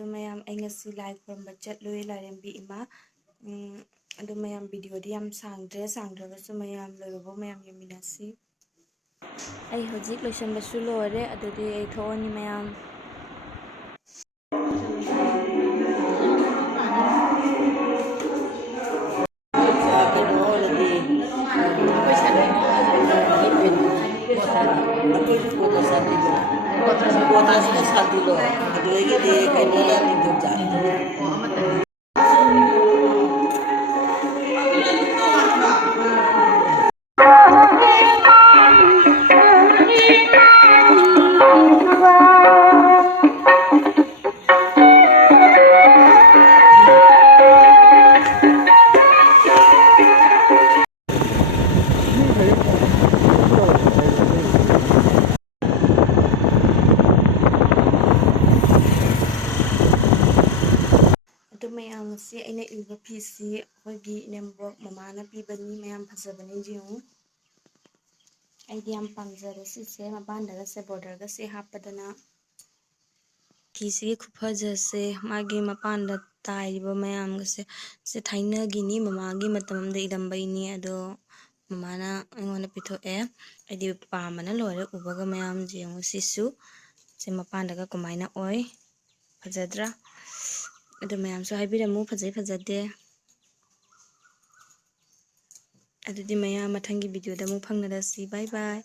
ꯑꯗꯨ ꯃꯌꯥꯝ ꯑꯩ ꯉꯁꯤ ꯂꯥꯏ ꯈꯨꯔꯨꯝꯕ ꯆꯠꯂꯨꯏ ꯂꯥꯏꯔꯦꯝꯕꯤ ꯏꯃꯥ ꯑꯗꯨ ꯃꯌꯥꯝ ꯚꯤꯗꯤꯑꯣꯗꯤ ꯌꯥꯝ ꯁꯥꯡꯗ꯭ꯔꯒꯁꯨ ꯃꯌꯥꯝ ꯂꯣꯏꯕꯐꯥꯎ ꯃꯌꯥꯝ ꯌꯦꯡꯃꯤꯟꯅꯁꯤ ꯑꯩ ꯍꯧꯖꯤꯛ ꯂꯣꯏꯁꯟꯕꯁꯨ ꯂꯣꯏꯔꯦ ꯑꯗꯨꯗꯤ ꯑꯩ ꯊꯣꯛꯑꯅꯤ ꯃꯌꯥꯝ ꯃꯌꯥꯝꯁꯤ ꯑꯩꯅ ꯏꯕ ꯐꯤꯁꯤ ꯑꯩꯈꯣꯏꯒꯤ ꯏꯅꯦꯝꯕꯣꯛ ꯃꯃꯥꯅ ꯄꯤꯕꯅꯤ ꯃꯌꯥꯝ ꯐꯖꯕꯅꯤ ꯌꯦꯡꯉꯨ ꯑꯩꯗꯤ ꯌꯥꯝ ꯄꯥꯝꯖꯔꯦ ꯁꯤꯁꯦ ꯃꯄꯥꯟꯗꯒꯁꯦ ꯕꯣꯔꯗꯔꯒꯁꯦ ꯍꯥꯞꯄꯗꯅ ꯐꯤꯁꯤꯒꯤ ꯈꯨꯐꯖꯁꯦ ꯃꯥꯒꯤ ꯃꯄꯥꯟꯗ ꯇꯥꯏꯔꯤꯕ ꯃꯌꯥꯝꯒꯁꯦ ꯁꯤ ꯊꯥꯏꯅꯒꯤꯅꯤ ꯃꯃꯥꯒꯤ ꯃꯇꯝ ꯑꯃꯗ ꯏꯔꯝꯕꯩꯅꯤ ꯑꯗꯣ ꯃꯃꯥꯅ ꯑꯩꯉꯣꯟꯗ ꯄꯤꯊꯣꯛꯑꯦ ꯑꯩꯗꯤ ꯄꯥꯝꯕꯅ ꯂꯣꯏꯔꯦ ꯎꯕꯒ ꯃꯌꯥꯝ ꯌꯦꯡꯉꯨ ꯁꯤꯁꯨ ꯁꯤ ꯃꯄꯥꯟꯗꯒ ꯀꯃꯥꯏꯅ ꯑꯣꯏ ꯐꯖꯗ꯭ꯔꯥ ꯑꯗꯨ ꯃꯌꯥꯝꯁꯨ ꯍꯥꯏꯕꯤꯔꯝꯃꯨ ꯐꯖꯩ ꯐꯖꯗꯦ ꯑꯗꯨꯗꯤ ꯃꯌꯥꯝ ꯃꯊꯪꯒꯤ ꯚꯤꯗꯤꯑꯣꯗ ꯑꯃꯨꯛ ꯐꯪꯅꯔꯁꯤ ꯕꯥꯏ ꯕꯥꯏ